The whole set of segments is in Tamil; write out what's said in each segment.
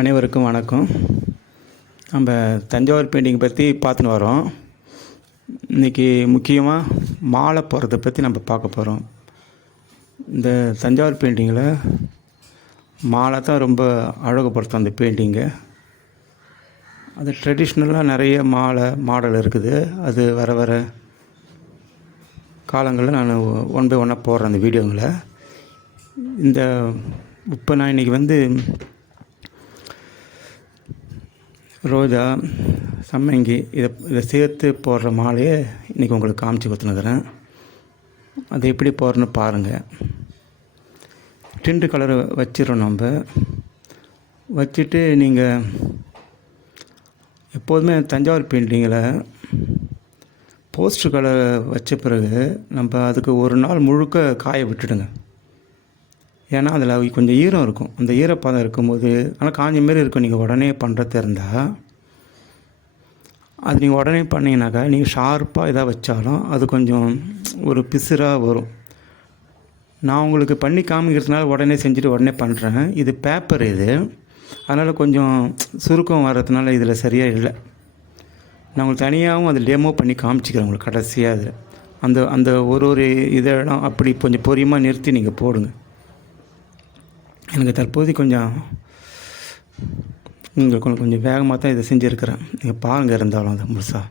அனைவருக்கும் வணக்கம். நம்ம தஞ்சாவூர் பெயிண்டிங் பற்றி பார்த்துன்னு வரோம். இன்றைக்கி முக்கியமாக மாலை போடுறத பற்றி நம்ம பார்க்க போகிறோம். இந்த தஞ்சாவூர் பெயிண்டிங்கில் மாலை தான் ரொம்ப அழகுபடுத்தும். அந்த பெயிண்டிங்கை அது ட்ரெடிஷ்னலாக நிறைய மாலை மாடல் இருக்குது. அது வர காலங்களில் நான் ஒன் பை ஒன்னாக போடுறேன் அந்த வீடியோங்களை. இப்போ நான் இன்றைக்கி ரோஜா, சம்மங்கி இதை சேர்த்து போடுற மாலையை இன்றைக்கி உங்களுக்கு காமிச்சு கொடுத்துனுக்கிறேன். அது எப்படி போடுறன்னு பாருங்கள். டிண்டு கலரை வச்சிடறோம். நம்ம வச்சுட்டு நீங்கள் எப்போதுமே தஞ்சாவூர் பெயிண்டிங்கில் போஸ்டர் கலரை வச்ச பிறகு நம்ம அதுக்கு ஒரு நாள் முழுக்க காய விட்டுடுங்க. ஏன்னா அதில் கொஞ்சம் ஈரம் இருக்கும். அந்த ஈரப்பதம் இருக்கும்போது ஆனால் காஞ்ச மாரி இருக்கும். நீங்கள் உடனே பண்ணுறது இருந்தால் அது நீங்கள் உடனே பண்ணிங்கனாக்கா நீங்கள் ஷார்ப்பாக எதாவது வச்சாலும் அது கொஞ்சம் ஒரு பிசுராக வரும். நான் உங்களுக்கு பண்ணி காமிக்கிறதுனால உடனே செஞ்சுட்டு உடனே பண்ணுறேன். இது பேப்பர் அதனால் கொஞ்சம் சுருக்கம் வர்றதுனால இதில் சரியாக இல்லை. நான் உங்களுக்கு தனியாகவும் அது டெமோ பண்ணி காமிச்சிக்கிறேன் உங்களுக்கு கடைசியாக. அதில் அந்த ஒரு இதெல்லாம் அப்படி கொஞ்சம் பொரியமாக நிறுத்தி நீங்கள் போடுங்க. எனக்கு தற்போது கொஞ்சம் வேகமாக தான் இதை செஞ்சுருக்கிறேன். நீங்கள் பாருங்கள். இருந்தாலும் அது முழுசாக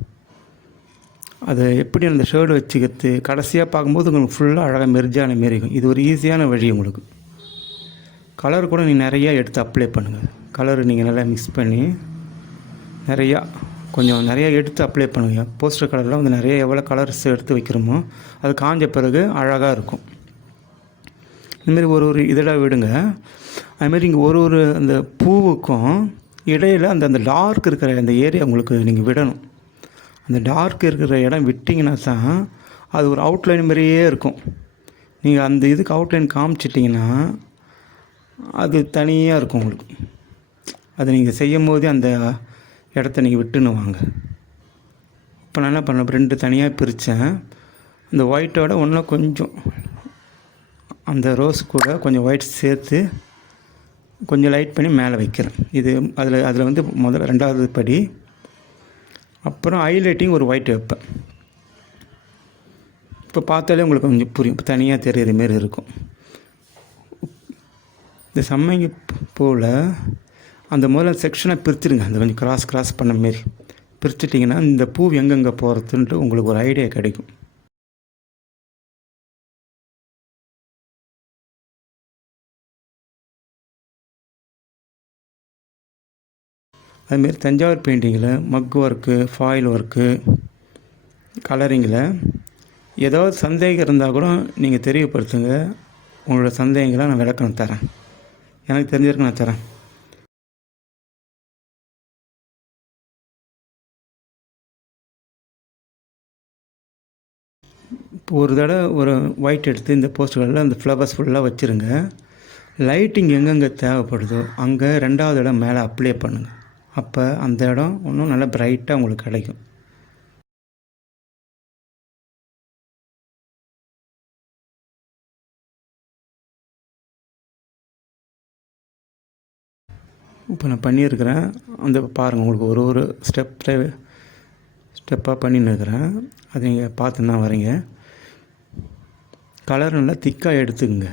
அதை எப்படி அந்த ஷேடு வச்சுக்கிறது கடைசியாக பார்க்கும்போது உங்களுக்கு ஃபுல்லாக அழகாக மெர்ஜான மாரி இருக்கும். இது ஒரு ஈஸியான வழி உங்களுக்கு. கலர் கூட நீங்கள் நிறையா எடுத்து அப்ளை பண்ணுங்கள். கலரு நீங்கள் நல்லா மிக்ஸ் பண்ணி கொஞ்சம் நிறையா எடுத்து அப்ளை பண்ணுங்கள். போஸ்டர் கலரில் நிறைய எவ்வளோ கலர்ஸ் எடுத்து வைக்கிறோமோ அது காஞ்ச பிறகு அழகாக இருக்கும். இதுமாரி ஒரு இதெல்லாம் விடுங்க. அதுமாரி இங்கே ஒரு அந்த பூவுக்கும் இடையில் அந்த டார்க் இருக்கிற அந்த ஏரியா உங்களுக்கு நீங்கள் விடணும். அந்த டார்க் இருக்கிற இடம் விட்டிங்கன்னா தான் அது ஒரு அவுட்லைன் மாதிரியே இருக்கும். நீங்கள் அந்த இதுக்கு அவுட்லைன் காமிச்சிட்டிங்கன்னா அது தனியாக இருக்கும் உங்களுக்கு. அதை நீங்கள் செய்யும் போதே அந்த இடத்த நீங்கள் விட்டுன்னு வாங்க. இப்போ நான் என்ன பண்ணேன், ரெண்டு தனியாக பிரித்தேன். அந்த ஒயிட்டோட இன்னும் கொஞ்சம் அந்த ரோஸ் கூட கொஞ்சம் ஒயிட் சேர்த்து கொஞ்சம் லைட் பண்ணி மேலே வைக்கிறேன். இது அதில் முதல்ல ரெண்டாவது படி. அப்புறம் ஹைலைட்டிங் ஒரு ஒயிட் வைப்பேன். இப்போ பார்த்தாலே உங்களுக்கு கொஞ்சம் புரியும். இப்போ தனியாக தெரிகிற மாரி இருக்கும். இந்த சம்மங்கி பூவில் அந்த முதல்ல செக்ஷனை பிரிச்சுடுங்க. அந்த கொஞ்சம் கிராஸ் பண்ண மாரி பிரிச்சுட்டிங்கன்னா இந்த பூ எங்கெங்கே போகிறதுன்ட்டு உங்களுக்கு ஒரு ஐடியா கிடைக்கும். அதுமாரி தஞ்சாவூர் பெயிண்டிங்கில் மக் ஒர்க்கு, ஃபாயில் ஒர்க்கு, கலரிங்கில் ஏதாவது சந்தேகம் இருந்தால் கூட நீங்கள் தெரியப்படுத்துங்க. உங்களோட சந்தேகங்களை நான் விளக்கம் தரேன். எனக்கு தெரிஞ்சிருக்கு நான் தரேன். இப்போ ஒரு தடவை ஒரு ஒயிட் எடுத்து இந்த போஸ்டர்களில் அந்த ஃப்ளவர்ஸ் ஃபுல்லாக வச்சுருங்க. லைட்டிங் எங்கெங்கே தேவைப்படுதோ அங்கே ரெண்டாவது இடம் மேலே அப்ளை பண்ணுங்கள். அப்போ அந்த இடம் இன்னும் நல்லா பிரைட்டாக உங்களுக்கு கிடைக்கும். இப்போ நான் பண்ணியிருக்கிறேன். பாருங்கள், உங்களுக்கு ஒரு ஸ்டெப்பாக பண்ணின்னு இருக்கிறேன். அதை நீங்கள் பார்த்து தான் வரீங்க. கலர் நல்லா திக்காக எடுத்துக்கங்க.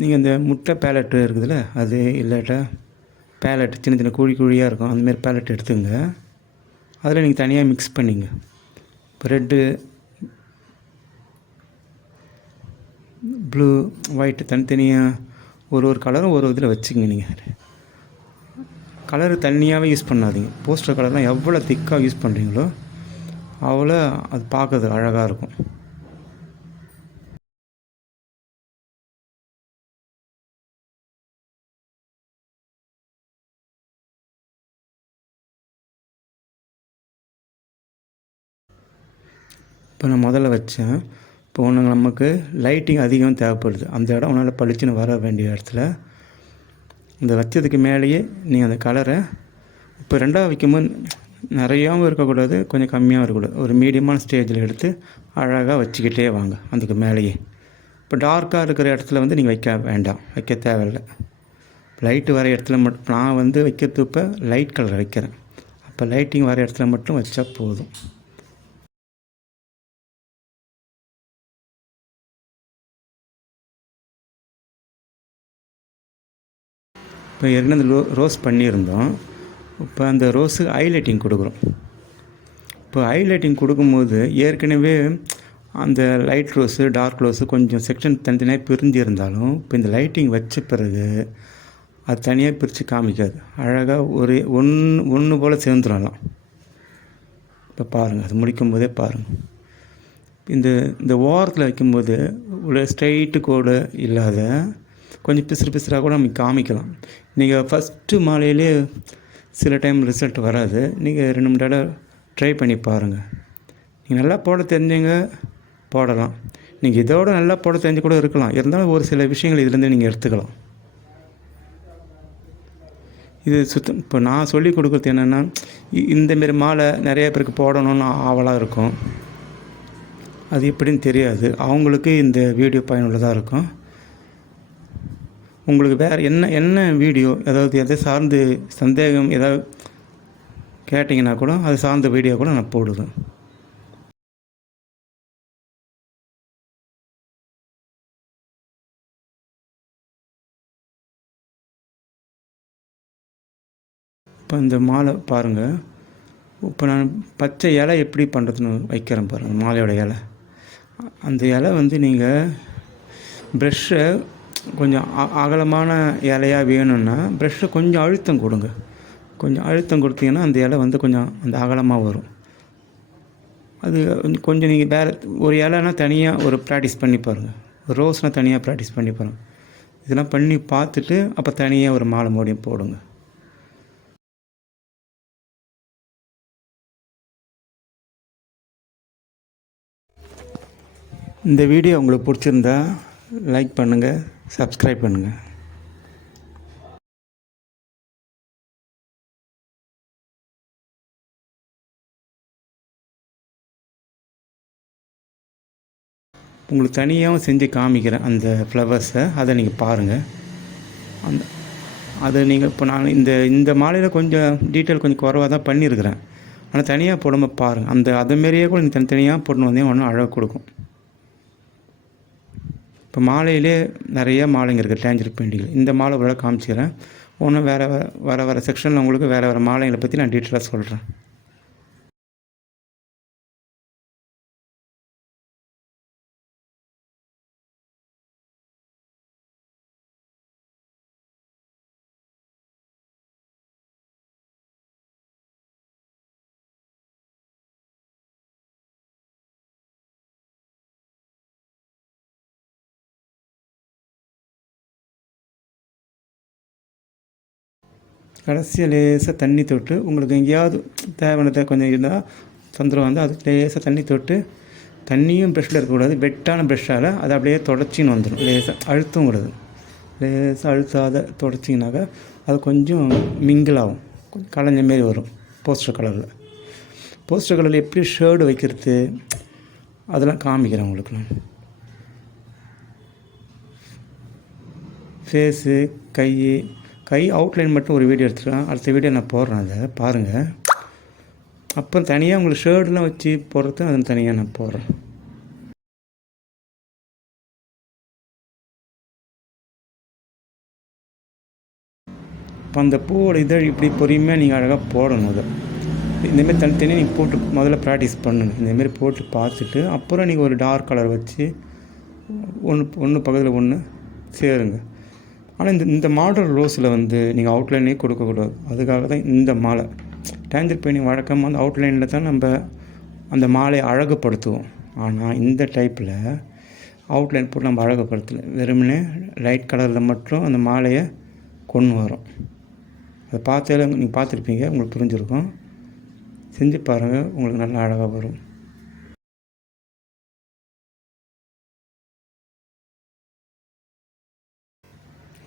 நீங்கள் இந்த முட்டை பேலட்டு இருக்குதுல்ல, அது இல்லாட்டா பேலட் சின்ன குழியாக இருக்கும். அந்தமாரி பேலட் எடுத்துங்க. அதில் நீங்கள் தனியாக மிக்ஸ் பண்ணிங்க. இப்போ ரெட்டு, ப்ளூ, ஒயிட்டு தனித்தனியாக ஒரு கலரும் ஒரு இதில் வச்சுக்கங்க. நீங்கள் கலரு தனியாகவே யூஸ் பண்ணாதீங்க. போஸ்டர் கலர்லாம் எவ்வளோ திக்காக யூஸ் பண்ணுறீங்களோ அவ்வளோ அது பார்க்கறதுக்கு அழகாக இருக்கும். இப்போ நான் முதல்ல வச்சேன். இப்போ நமக்கு லைட்டிங் அதிகம் தேவைப்படுது. அந்த இடம் உன்னால் பளிச்சுன்னு வர வேண்டிய இடத்துல இந்த வச்சதுக்கு மேலேயே நீங்கள் அந்த கலரை இப்போ ரெண்டாக வைக்கும்போது நிறையாவும் இருக்கக்கூடாது, கொஞ்சம் கம்மியாகவும் இருக்கக்கூடாது. ஒரு மீடியமான ஸ்டேஜில் எடுத்து அழகாக வச்சுக்கிட்டே வாங்க. அதுக்கு மேலேயே இப்போ டார்க்காக இருக்கிற இடத்துல வந்து நீங்கள் வைக்க வேண்டாம், வைக்க தேவையில்லை. லைட்டு வர இடத்துல மட்டும் நான் வந்து வைக்கிறது இப்போ லைட் கலர் வைக்கிறேன். அப்போ லைட்டிங் வர இடத்துல மட்டும் வச்சா போதும். இப்போ ஏற்கனவே அந்த ரோஸ் பண்ணியிருந்தோம். இப்போ அந்த ரோஸு ஹைலைட்டிங் கொடுக்குறோம். இப்போ ஹைலைட்டிங் கொடுக்கும்போது ஏற்கனவே அந்த லைட் ரோஸு டார்க் ரோஸு கொஞ்சம் செக்ஷன் தனித்தனியாக பிரிஞ்சு இருந்தாலும் இப்போ இந்த லைட்டிங் வச்ச பிறகு அது தனியாக பிரித்து காமிக்காது. அழகாக ஒன்று போல் சேர்ந்துடலாம். இப்போ பாருங்கள், அது முடிக்கும் போதே பாருங்கள். இந்த ஓரத்தில் வைக்கும்போது ஒரு ஸ்ட்ரைட்டு கோடு இல்லாத கொஞ்சம் பிசுறாக கூட நம்ம காமிக்கலாம். நீங்கள் ஃபஸ்ட்டு மாலையிலே சில டைம் ரிசல்ட் வராது. நீங்கள் 2-3 தடவை ட்ரை பண்ணி பாருங்கள். நீங்கள் நல்லா போட தெரிஞ்சவங்க போடலாம். நீங்கள் இதோட நல்லா போட தெரிஞ்சு கூட இருக்கலாம். இருந்தாலும் ஒரு சில விஷயங்கள் இதுலேருந்து நீங்கள் எடுத்துக்கலாம். இது இப்போ நான் சொல்லி கொடுக்குறது என்னென்னா, இந்தமாரி மாலை நிறைய பேருக்கு போடணும்னு ஆவலாக இருக்கும். அது எப்படின்னு தெரியாது. அவங்களுக்கு இந்த வீடியோ பயனுள்ளதாக இருக்கும். உங்களுக்கு வேறு என்ன வீடியோ எதை சார்ந்து சந்தேகம் ஏதாவது கேட்டிங்கன்னா கூட அது சார்ந்த வீடியோ கூட நான் போடுவேன். இப்போ இந்த மாலை பாருங்கள். இப்போ நான் பச்சை இலை எப்படி பண்ணுறதுன்னு வைக்கிறேன் பாருங்கள். மாலையோட இலை, அந்த இலை வந்து நீங்கள் ப்ரெஷ்ஷை கொஞ்சம் அகலமான இலையாக வேணும்னா ப்ரெஷ்ஷை கொஞ்சம் அழுத்தம் கொடுங்க. கொஞ்சம் அழுத்தம் கொடுத்தீங்கன்னா அந்த இலை வந்து கொஞ்சம் அந்த அகலமாக வரும். அது கொஞ்சம் நீங்கள் வேறு ஒரு இலைனா தனியாக ஒரு ப்ராக்டிஸ் பண்ணி பாருங்கள். ரோஸ்னால் தனியாக ப்ராக்டிஸ் பண்ணி பாருங்கள். இதெல்லாம் பண்ணி பார்த்துட்டு அப்போ தனியாக ஒரு மாலை மறுபடியும் போடுங்க. இந்த வீடியோ உங்களுக்கு பிடிச்சிருந்தா லைக் பண்ணுங்கள், சப்ஸ்கிரைப் பண்ணுங்கள். உங்களுக்கு தனியாகவும் செஞ்சு காமிக்கிறேன் அந்த ஃப்ளவர்ஸை, அதை நீங்கள் பாருங்கள். அதை நீங்கள் இப்போ நான் இந்த மாலையில் கொஞ்சம் டீட்டெயில் கொஞ்சம் குறைவாக தான் பண்ணியிருக்கிறேன். ஆனால் தனியாக போடாமல் பாருங்கள். அதேமாரியே கூட நீங்கள் தனித்தனியாக போட்டுன்னு வந்தீங்க ஒன்றும் அழகு கொடுக்கும். இப்போ மாலையிலே நிறைய மாலைங்க இருக்குது, டேஞ்சர் பெயிண்டிங்கில். இந்த மாலை கூட காமிச்சிக்கிறேன். ஒன்றும் வேறு செக்ஷனில் உங்களுக்கு வேறு மாலைங்களை பற்றி நான் டீட்டெயிலாக சொல்கிறேன். கடைசியாக லேசாக தண்ணி தொட்டு உங்களுக்கு எங்கேயாவது தேவையானதை கொஞ்சம் இருந்தால் தொந்தரவு வந்து அது லேசாக தண்ணி தொட்டு, தண்ணியும் ப்ரெஷ்ஷில் இருக்கக்கூடாது, வெட்டான ப்ரெஷ்ஷால் அதை அப்படியே தொடச்சின்னு வந்துடும். லேசாக அழுத்தவும் கூடாது. லேசாக அழுத்தாத தொடச்சிங்கனாக்கா அது கொஞ்சம் மிங்கிள் ஆகும், கொஞ்சம் கலைஞ்ச மாரி வரும். போஸ்டர் கலரில் எப்படி ஷேடு வைக்கிறது அதெல்லாம் காமிக்கிறேன் உங்களுக்கு நான். ஃபேஸு, கை அவுட்லைன் மட்டும் ஒரு வீடியோ எடுத்துருக்கேன். அடுத்த வீடியோ நான் போடுறேன், அதை பாருங்கள். அப்புறம் தனியாக உங்களுக்கு ஷேர்டெலாம் வச்சு போடுறது அது தனியாக நான் போடுறேன். இப்போ அந்த பூவோட இதழ் இப்படி பொறுமையாக நீங்கள் அழகாக போடணும். அதை இந்தமாரி தனித்தனியாக நீங்கள் போட்டு முதல்ல ப்ராக்டிஸ் பண்ணுங்கள். இந்தமாரி போட்டு பார்த்துட்டு அப்புறம் நீங்கள் ஒரு டார்க் கலர் வச்சு ஒன்று பக்கத்தில் ஒன்று சேருங்க. ஆனால் இந்த மாடல் ரோஸில் வந்து நீங்கள் அவுட்லைனே கொடுக்கக்கூடாது. அதுக்காக தான் இந்த மாலை டேஞ்சர் பெயிண்டிங் வழக்கமாக அந்த அவுட்லைனில் தான் நம்ம அந்த மாலையை அழகுப்படுத்துவோம். ஆனால் இந்த டைப்பில் அவுட்லைன் போட்டு நம்ம அழகுப்படுத்தலை, வெறுமனே லைட் கலரில் மட்டும் அந்த மாலையை கொண்டு வரோம். அதை பார்த்தாலே நீங்கள் பார்த்துருப்பீங்க, உங்களுக்கு புரிஞ்சிருக்கும். செஞ்சு பாருங்கள், உங்களுக்கு நல்லா அழகாக வரும்.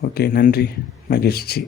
ஓகே, நன்றி, மகிழ்ச்சி.